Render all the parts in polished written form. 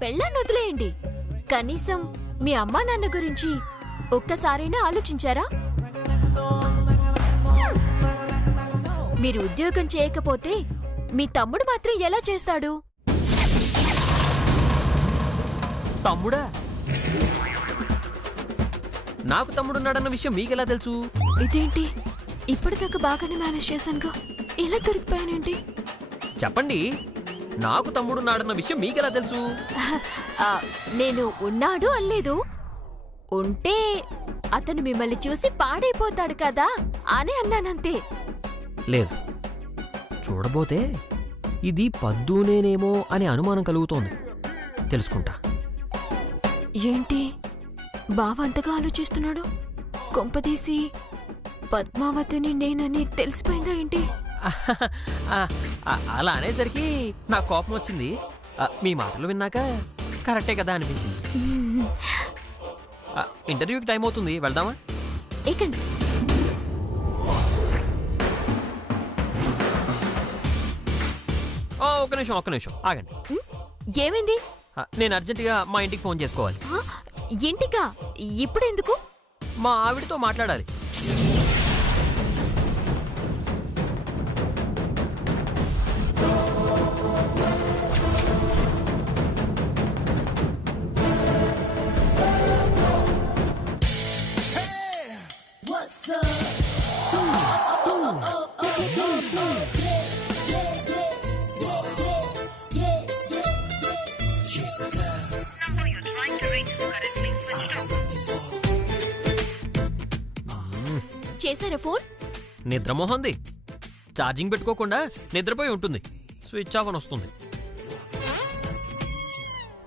పెళ్ళాన్ని వదిలేయండి, కనీసం మీ అమ్మా నాన్న గురించి ఒక్కసారైనా ఆలోచించారా? మీరు ఉద్యోగం చేయకపోతే మీ తమ్ముడు మాత్రం ఎలా చేస్తాడు? తమ్ముడా? నాకు తమ్ముడున్నాడన్న విషయం మీకెలా తెలుసు? ఇదేంటి, ఇప్పటిదాకా బాగానే మేనేజ్ చేశానుగా, ఇలా దొరికిపోయానేంటి? చెప్పండి, నాకు తమ్ముడున్నాడన్న విషయం మీకెలా తెలుసు? నేను ఉన్నాడు అనలేదు, ఉంటే అతను మిమ్మల్ని చూసి పాడైపోతాడు కదా అని అన్నానంతే. లేదు, చూడబోతే ఇది పద్దునేనేమో అనే అనుమానం కలుగుతోంది. తెలుసుకుంటా. ఏంటి బావ అంతగా ఆలోచిస్తున్నాడు? కొంపదీసి పద్మావతిని నేనని తెలిసిపోయిందా ఏంటి? అలా అనేసరికి నాకు కోపం వచ్చింది. మీ మాటలు విన్నాక కరెక్టే కదా అనిపించింది. ఇంటర్వ్యూకి టైం అవుతుంది, వెళ్దామా? ఎక్కండి. ఒక్క నిమిషం ఆగండి. ఏమైంది? నేను అర్జెంటుగా మా ఇంటికి ఫోన్ చేసుకోవాలి. ఇంటికా? ఇప్పుడెందుకు? మా ఆవిడతో మాట్లాడాలి. చేశారా ఫోన్? నిద్రమోహంది. ఛార్జింగ్ పెట్టుకోకుండా నిద్రపోయి ఉంటుంది. స్విచ్ ఆఫ్ అని వస్తుంది.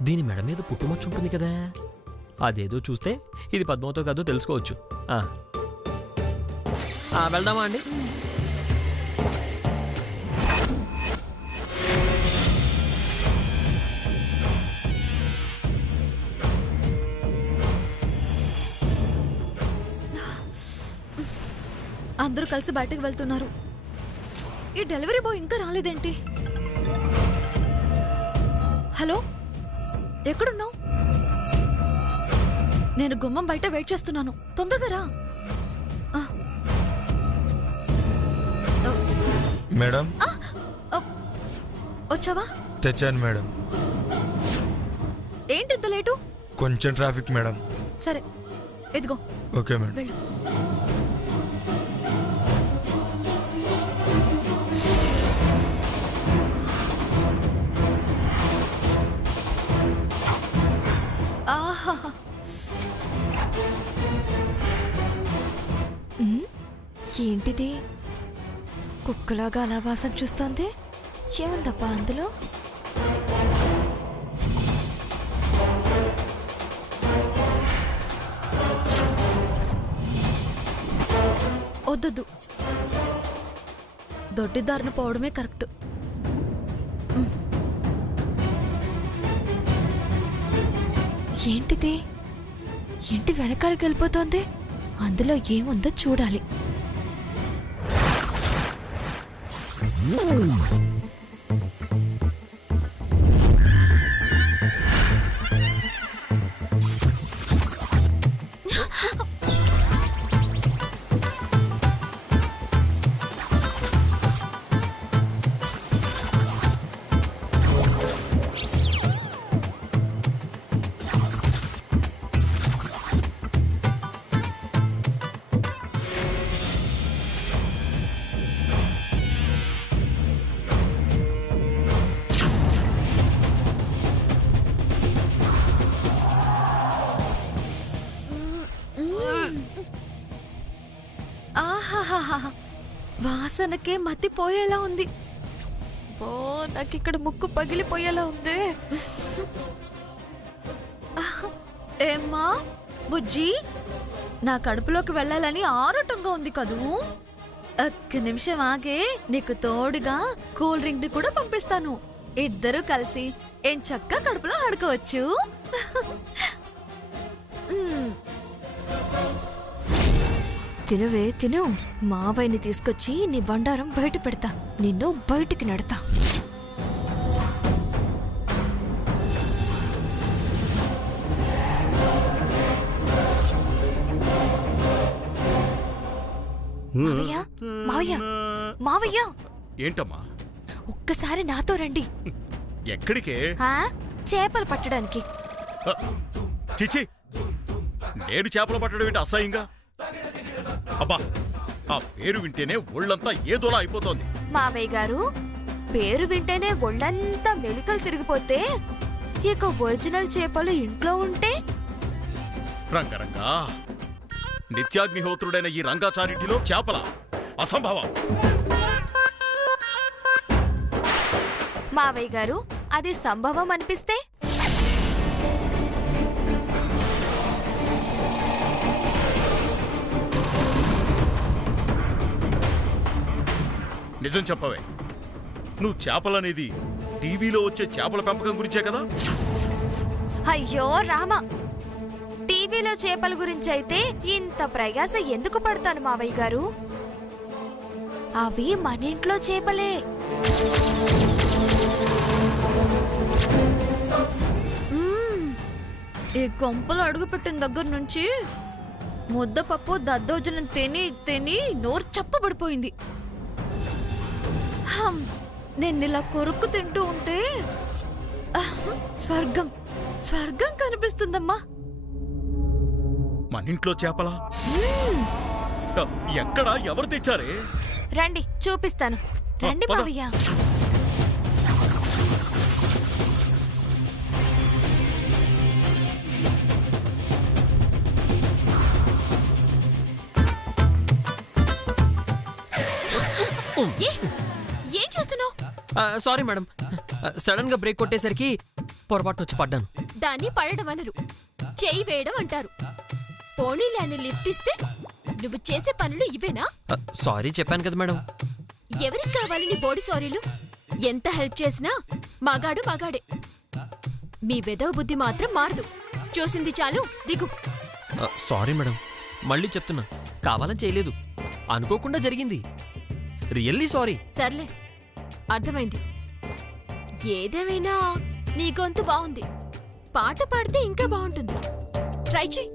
దీని మెడ మీద పుట్టుమచ్చు ఉంటుంది కదా, అదేదో చూస్తే ఇది పద్మతో కాదో తెలుసుకోవచ్చు. వెళ్దామా అండి? అందరూ కలిసి బయటకు వెళ్తున్నారు. ఈ డెలివరీ బాయ్ ఇంకా రాలేదేంటి? హలో, ఎక్కడున్నావు? నేను గుమ్మం బయట వెయిట్ చేస్తున్నాను, తొందరగా రా. మేడం వచ్చావా? తెచ్చాను మేడం. ఏంటి ఇంత లేటు? కొంచెం ట్రాఫిక్ మేడం. సరే ఇదిగో. Okay madam. వెళ్ళు. ఏంటిది, కుక్కలాగా అలా వాసన చూస్తోంది? ఏముందబ్బా అందులో? వద్దొద్దు, దొడ్డిదారిన పోవడమే కరెక్ట్. ఏంటిది, ఇంటి వెనకాలకి వెళ్ళిపోతోంది? అందులో ఏముందో చూడాలి. వాసనకే మతిపోయేలా ఉంది. నాకిక్కడ ముక్కు పగిలిపోయేలా ఉంది. ఏమ్మా బుజ్జి, నా కడుపులోకి వెళ్ళాలని ఆరాటంగా ఉంది కదూ. ఒక్క నిమిషం ఆగే, నీకు తోడుగా కూల్ డ్రింక్ ని కూడా పంపిస్తాను. ఇద్దరు కలిసి ఏం చక్కగా కడుపులో ఆడుకోవచ్చు. తినువే తిను, మావయ్యని తీసుకొచ్చి నీ బండారం బయట పెడతా, నిన్ను బయటికి నెడతా. మావయ్య మావయ్య మావయ్య ఏంటమ్మా? ఒక్కసారి నాతో రండి. ఎక్కడికే? చేపలు పట్టడానికి. చిచి, నేను చేపలు పట్టడం ఏంటి అసహ్యంగా? అబ్బా, ఆ పేరు వింటేనే ఒళ్ళంతా ఏదోలా అయిపోతోంది. మావయ్య గారు, పేరు వింటేనే ఒళ్ళంతా మెలికలు తిరిగిపోతే ఇక ఒరిజినల్ చేపలు ఇంట్లో ఉంటే? రంగరంగా, నిత్యాగ్నిహోత్రుడైన ఈ రంగాచారింటిలో చేపల అసంభవం. మావయ్య గారు, అది సంభవం అనిపిస్తే? నిజం చెప్పవే, నువ్వు చేపలనేది టీవీలో వచ్చే చేపల పెంపకం గురించే కదా? అయ్యో రామ, టీవీలో చేపల గురించి అయితే ఇంత ప్రయాస ఎందుకు పడతాను మావయ్య గారు? అవి మన ఇంట్లో చేపలే. ఈ కొంపలు అడుగుపెట్టిన దగ్గర నుంచి ముద్దపప్పు దద్దోజనం తిని తిని నోరు చప్పబడిపోయింది. నేను ఇలా కొరుక్కు తింటూ ఉంటే స్వర్గం స్వర్గం కనిపిస్తుందమ్మా. మన ఇంట్లో చేపలా? ఎక్కడ? ఎవరు తెచ్చారే? రండి చూపిస్తాను. రండి మావయ్య. ఏం చేస్తున్నావు? సారీ మేడం, సడన్ గా బ్రేక్ కొట్టేసరికి పొరపాటు వచ్చి పడ్డాను. దాన్ని పడడం అనరు, చేయి వేయడం అంటారు. పోనీలే అని లిఫ్ట్ ఇస్తే నువ్వు చేసే పనులు ఇవేనా? సారీ చెప్పాను కదా మేడం. ఎవరికి కావాలి నీ బోడి సారీలు? ఎంత హెల్ప్ చేసినా మగాడు మగాడే. మీ వెదవ బుద్ధి మాత్రం మారదు. చూసింది చాలు, దిగు. సారీ మేడం, మళ్ళీ చెప్తున్నా, కావాలని చేయలేదు, అనుకోకుండా జరిగింది. Really sorry. సర్లే, అర్థమైంది. ఏదేమైనా నీ గొంతు బాగుంది. పాట పాడితే ఇంకా బాగుంటుంది. ట్రై చెయ్.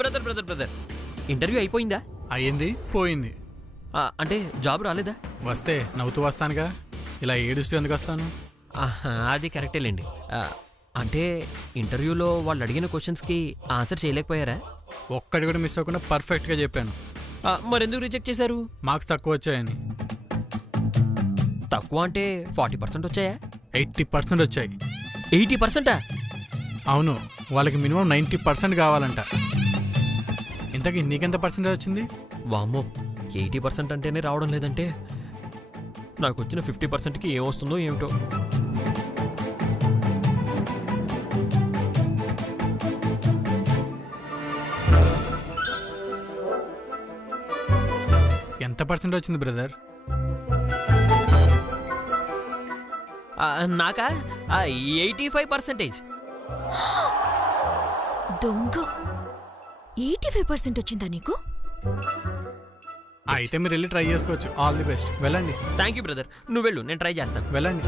బ్రదర్ బ్రదర్ బ్రదర్, ఇంటర్వ్యూ అయిపోయిందా? అయ్యింది, పోయింది. అంటే జాబ్ రాలేదా? వస్తే నవ్వుతూ వస్తానుగా, ఇలా ఏడుస్తూ ఎందుకు వస్తాను? అది కరెక్టేలేండి. అంటే ఇంటర్వ్యూలో వాళ్ళు అడిగిన క్వశ్చన్స్కి ఆన్సర్ చేయలేకపోయారా? ఒక్కడి కూడా మిస్ అవ్వకుండా పర్ఫెక్ట్గా చెప్పాను. మరెందుకు రిజెక్ట్ చేశారు? మార్క్స్ తక్కువ వచ్చాయని. తక్కువ అంటే 40% వచ్చాయా? 80% వచ్చాయి. 80%? అవును, వాళ్ళకి మినిమం 90% కావాలంట. ఇంతకీ నీకెంత పర్సెంటేజ్ వచ్చింది? వామ్మో, 80% అంటేనే రావడం లేదంటే నాకు వచ్చిన 50%కి ఏమొస్తుందో ఏమిటో. ఎంత పర్సెంట్ వచ్చింది బ్రదర్? నాకా 85%. దొంగ, 85% వచ్చిందా నీకు? అయితే మీరు వెళ్ళి ట్రై చేసుకోవచ్చు. ఆల్ ది బెస్ట్, వెళ్ళండి. థ్యాంక్ యూ బ్రదర్, నువ్వు వెళ్ళు, నేను ట్రై చేస్తాను. వెళ్ళండి.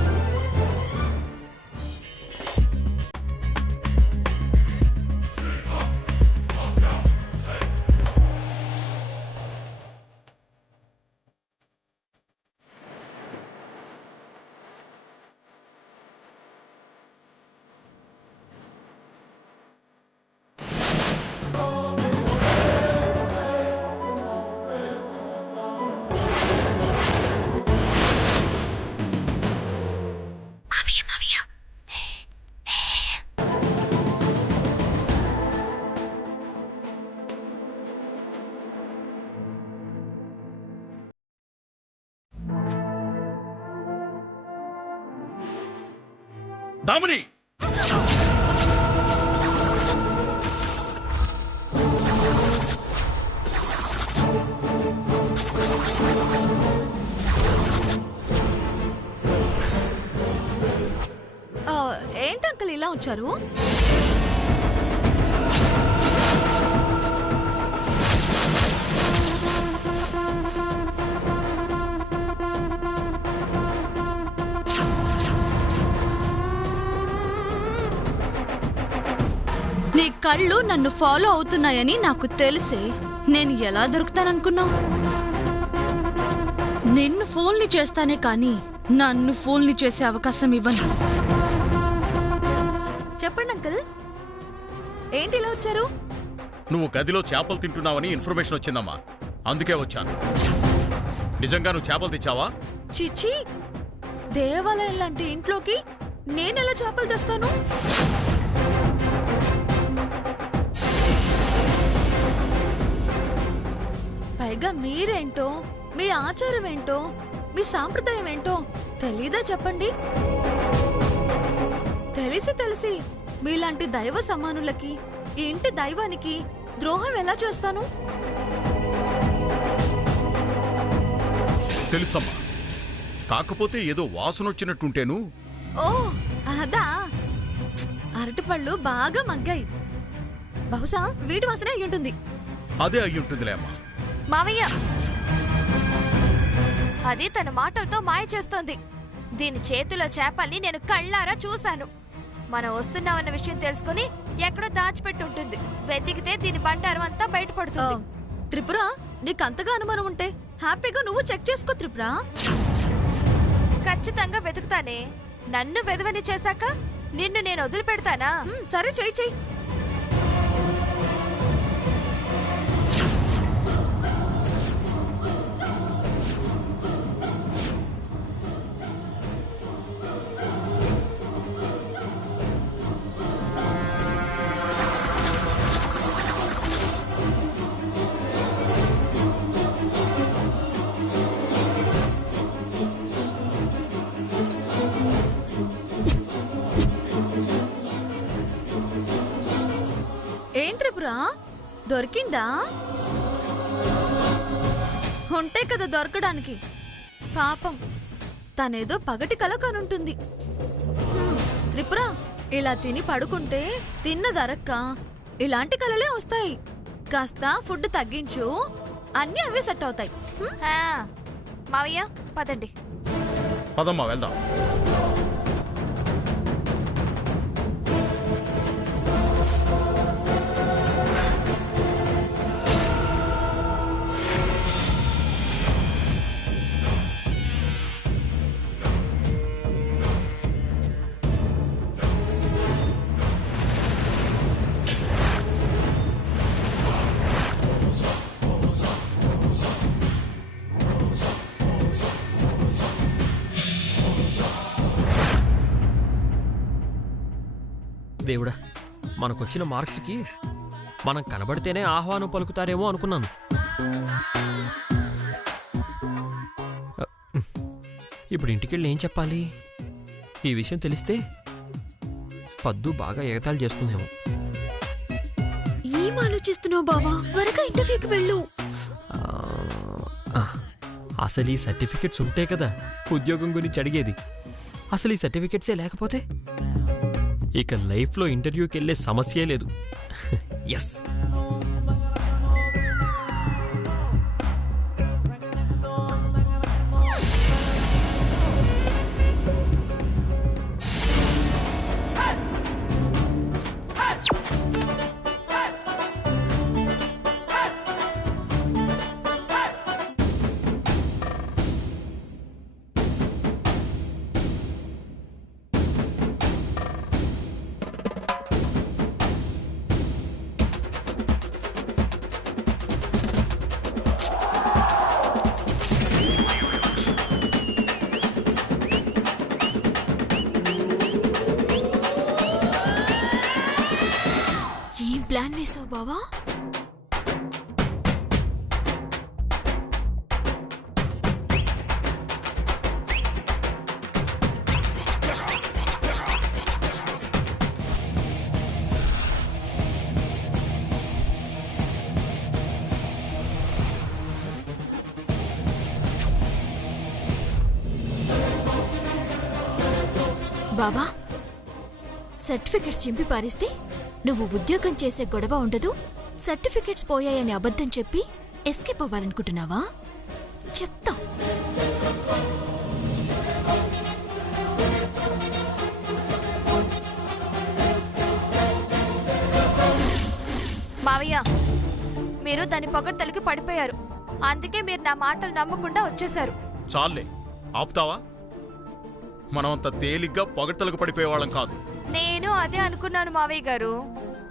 దామిని, వచ్చారు? నీ కళ్ళు నన్ను ఫాలో అవుతున్నాయని నాకు తెలిసే నేను ఎలా దొరుకుతాననుకున్నావు? నిన్ను ఫోన్లు చేస్తానే కానీ నన్ను ఫోన్లు చేసే అవకాశం ఇవ్వను. చెప్పండి అంకుల్, ఏంటి ఇలా వచ్చారు? నువ్వు గదిలో చేపలు తింటున్నావని ఇన్ఫర్మేషన్ వచ్చిందమ్మా, అందుకే వచ్చాను. నిజంగా నువ్వు చేపలు తెచ్చావా? చిచి, దేవాలయం లాంటి ఇంట్లోకి నేనెలా చేపలు తెస్తాను? పైగా మీరేంటో, మీ ఆచారం ఏంటో, మీ సాంప్రదాయం ఏంటో తెలీదా చెప్పండి? తెలిసి మీలాంటి దైవ సమానులకి, ఈ ఇంటి దైవానికి ద్రోహం ఎలా చేస్తాను? తెలుసమ్మా, కాకపోతే ఏదో వాసన వచ్చినట్టుంటేను. ఓ అదా, అరటిపళ్ళు బాగా మగ్గాయి. బహుశా వీటి వాసనే అయి ఉంటుంది. అదే అయ్యుంటుందిలే అమ్మా. మావయ్య, అది తన మాటలతో మాయ చేస్తోంది. దీని చేతిలో చేపల్ని నేను కళ్ళారా చూశాను. మనం వస్తున్నామన్న విషయం తెలుసుకుని ఎక్కడో దాచిపెట్టి ఉంటుంది. వెతికితే దీని బండారం అంతా బయటపడుతుంది. త్రిపుర, నీకంతగా అనుమానం ఉంటే హ్యాపీగా నువ్వు చెక్ చేసుకో త్రిపుర. ఖచ్చితంగా వెతుకుతానే. నన్ను వెదవని చేశాక నిన్ను నేను వదిలిపెడతానా? సరే, చెయ్యి. ఏం త్రిపుర, దొరికిందా? ఉంటే కదా దొరకడానికి. పాపం, తనేదో పగటి కల కనుంటుంది. త్రిపుర, ఇలా తిని పడుకుంటే తిన్న దరక్క ఇలాంటి కలలే వస్తాయి. కాస్త ఫుడ్ తగ్గించు, అన్నీ అవే సెట్ అవుతాయి. మావయ్య, పదండి. పదమ్మా, వెళ్దాం. దేవుడా, మనకొచ్చిన మార్క్స్కి మనం కనబడితేనే ఆహ్వానం పలుకుతారేమో అనుకున్నాను. ఇప్పుడు ఇంటికెళ్ళి ఏం చెప్పాలి? ఈ విషయం తెలిస్తే పద్దు బాగా ఎగతాళి చేస్తుందేమో. ఏం ఆలోచిస్తున్నావు బావా? త్వరగా ఇంటర్వ్యూకి వెళ్ళు. అసలు ఈ సర్టిఫికెట్స్ ఉంటే కదా ఉద్యోగం గురించి అడిగేది. అసలు ఈ సర్టిఫికెట్సే లేకపోతే ఇక లైఫ్లో ఇంటర్వ్యూకి వెళ్ళే సమస్యే లేదు. ఎస్. ప్లాన్ వేసావు బావా? బావా, సర్టిఫికెట్స్ చింపి పారిస్తే నువ్వు ఉద్యోగం చేసే గొడవ ఉండదు. సర్టిఫికెట్స్ పోయాయని అబద్ధం చెప్పి ఎస్కేప్ అవ్వాలనుకుంటున్నావా? చెప్తా. మావయ్య, మీరు దాని పొగడ్తలకి పడిపోయారు. అందుకే మీరు నా మాటలు నమ్మకుండా వచ్చేశారు. చాలే, ఆపుతావా? మనమంత తేలిగ్గా పొగడ్తలకు పడిపోయేవాళ్ళం కాదు. నేను అదే అనుకున్నాను మావయ్య గారు.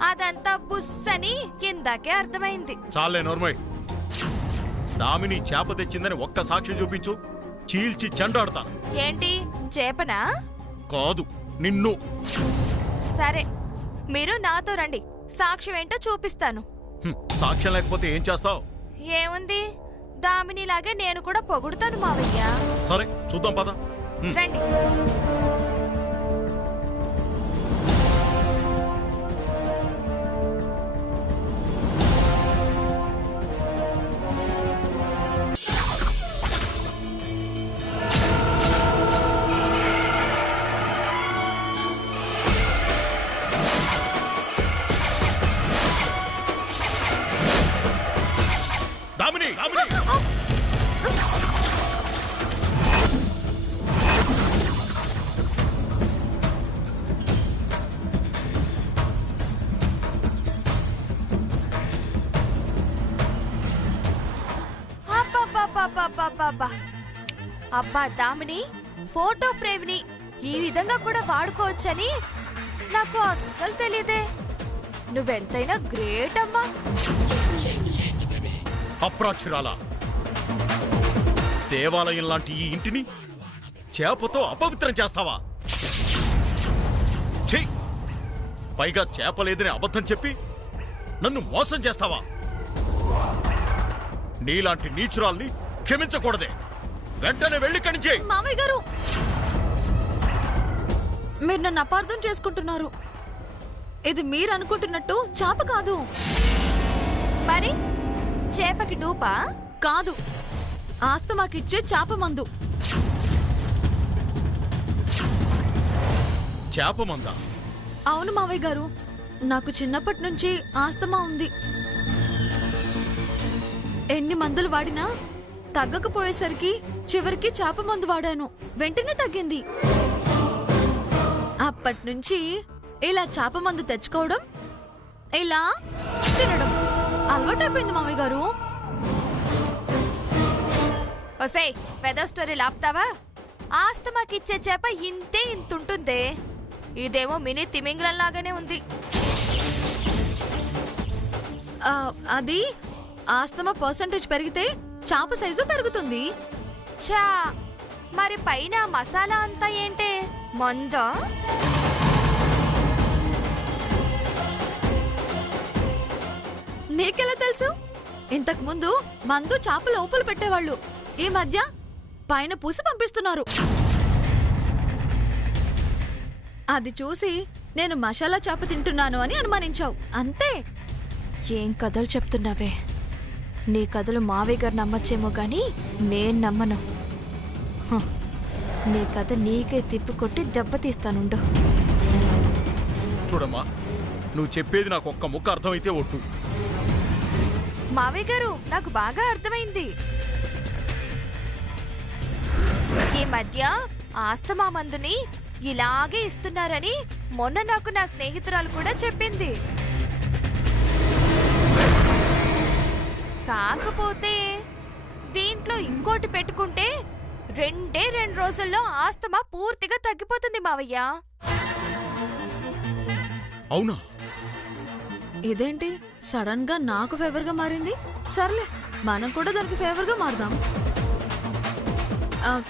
అదంతా బుస్ అని ఇందాకే అర్థమైంది. చాలే నోర్మోయ్. దామిని చేప తెచ్చిందని ఒక్క సాక్ష్యం చూపించు, చీల్చి చెండాడుతాను. ఏంటి, చేపనా? కాదు, నిన్ను. సరే, మీరు నాతో రండి, సాక్ష్యం ఏంటో చూపిస్తాను. సాక్ష్యం లేకపోతే ఏం చేస్తావు? ఏముంది, దామినిలాగే నేను కూడా పొగుడుతాను మావయ్య. సరే చూద్దాం, పద. రండి. దామిని, దామిని! అబ్బబ్బబ్బబ్బబ్బబ్బబ్బా. అబ్బా దామిని, ఫోటో ఫ్రేమ్ ని ఈ విధంగా కూడా వాడుకోవచ్చని నాకు అస్సలు తెలియదే. నువ్వెంతైనా గ్రేట్ అమ్మా. అప్రాక్షరాల దేవాలయం లాంటి ఈ ఇంటిని చేపతో అపవిత్రం చేస్తావా? ఛీ! పైగా చేప లేదని అబద్ధం చెప్పి నన్ను మోసం చేస్తావా? నీలాంటి నీచురాల్ని క్షమించకూడదే. వెంటనే వెళ్ళి కనిచే. మావయ్య గారు, మీరు నన్ను అపార్థం చేసుకుంటున్నారు. ఇది మీరు అనుకుంటున్నట్టు చేప కాదు. మరి చేపకి డూపా? కాదు, ఆస్తమాకిచ్చే చేప మందు. చేప మందా? అవును మావయ్య గారు, నాకు చిన్నప్పటి నుంచి ఆస్తమా ఉంది. ఎన్ని మందులు వాడినా తగ్గకపోయేసరికి చివరికి చేప మందు వాడాను. వెంటనే తగ్గింది. అప్పటి నుంచి ఇలా చేప మందు తెచ్చుకోవడం, ఇలా తినడం అలవాటైపోయింది మావయ్య గారు. ఒసేయ్, వెదర్ స్టోరీ లాపుతావా? ఆస్తమాకిచ్చే చేప ఇంతే ఇంతుంటుందే. ఇదేమో మినీ తిమింగలం లాగానే ఉంది. అది ఆస్తమా పర్సంటేజ్ పెరిగితే చేప సైజు పెరుగుతుంది. చా, మరి పైన మసాలా అంతా ఏంటే, మందా? నీకెలా తెలుసు? ఇంతకు ముందు మందు చేప లోపల పెట్టేవాళ్ళు, ఈ మధ్య పైన పూసి పంపిస్తున్నారు. అది చూసి నేను మసాలా చేప తింటున్నాను అని అనుమానించావు, అంతే. ఏం కథలు చెప్తున్నావే? నీ కథలు మావయ్య గారు నమ్మచ్చేమో గాని నేను నమ్మను. నీ కథ నీకే తిప్పికొట్టి దెబ్బతీస్తానుండు. చూడమ్మా, నువ్వు చెప్పేది నాకు ఒక్క ముక్క అర్థమైతే ఒట్టు. మావయ్య గారు, నాకు బాగా అర్థమైంది. ఈ మధ్య ఆస్తమా మందుని ఇలాగే ఇస్తున్నారని మొన్న నాకు నా స్నేహితురాలు కూడా చెప్పింది. కాకపోతే దీంట్లో ఇంకోటి పెట్టుకుంటే 2 రోజుల్లో ఆస్తమా పూర్తిగా తగ్గిపోతుంది మావయ్య. అవునా? ఇదేంటి సడన్ గా నాకు ఫేవర్ గా మారింది? సర్లే, మనం కూడా దానికి ఫేవర్ గా మారుదాం.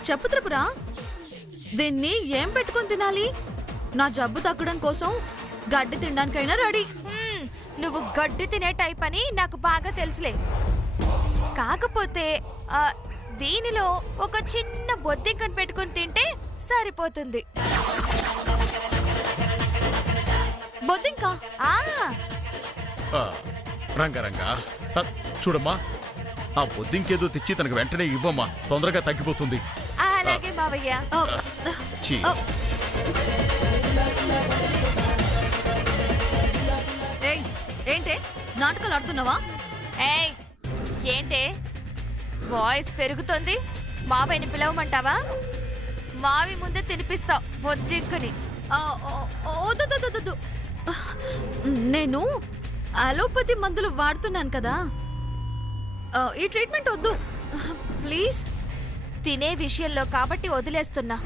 చెప్పు త్రిపుర, దీన్ని ఏం పెట్టుకుని తినాలి? నా జబ్బు తగ్గడం కోసం గడ్డి తినడానికైనా రెడీ. నువ్వు గడ్డి తినే టైప్ అని నాకు బాగా తెలుసులే. కాకపోతే దీనిలో ఒక చిన్న బొద్దింకను పెట్టుకుని తింటే సరిపోతుంది. బొద్దింక? రంగరంగా చూడమ్మా, ఆ బొద్దింకేదో తెచ్చి తనకు వెంటనే ఇవ్వమ్మా, తొందరగా తగ్గిపోతుంది. అలాగే మావయ్య. చీ, చీ, చీ, చీ. ఏంటే నాటకాలు ఆడుతున్నావా? ఏయ్ ఏంటే వాయిస్ పెరుగుతోంది? మావయ్యని పిలవమంటావా? మావి ముందే తినిపిస్తావు బొద్దింకుని. వద్దు. నేను అలోపతి మందులు వాడుతున్నాను కదా, ఈ ట్రీట్మెంట్ వద్దు ప్లీజ్. తినే విషయంలో కాబట్టి వదిలేస్తున్నా.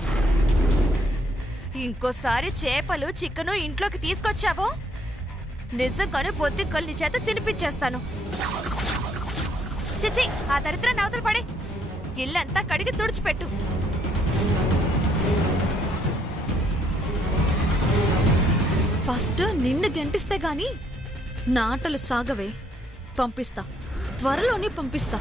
ఇంకోసారి చేపలు చికెను ఇంట్లోకి తీసుకొచ్చావో నిజంగానే బొద్దింకలు నీ చేత తినిపించేస్తాను. చిచి, ఆ దరిద్ర నవతలు పడి ఇల్లంతా కడిగి తుడిచిపెట్టు. ఫస్ట్ నిన్ను గెంటిస్తే గాని నాటలు సాగవే. పంపిస్తా, త్వరలోనే పంపిస్తా.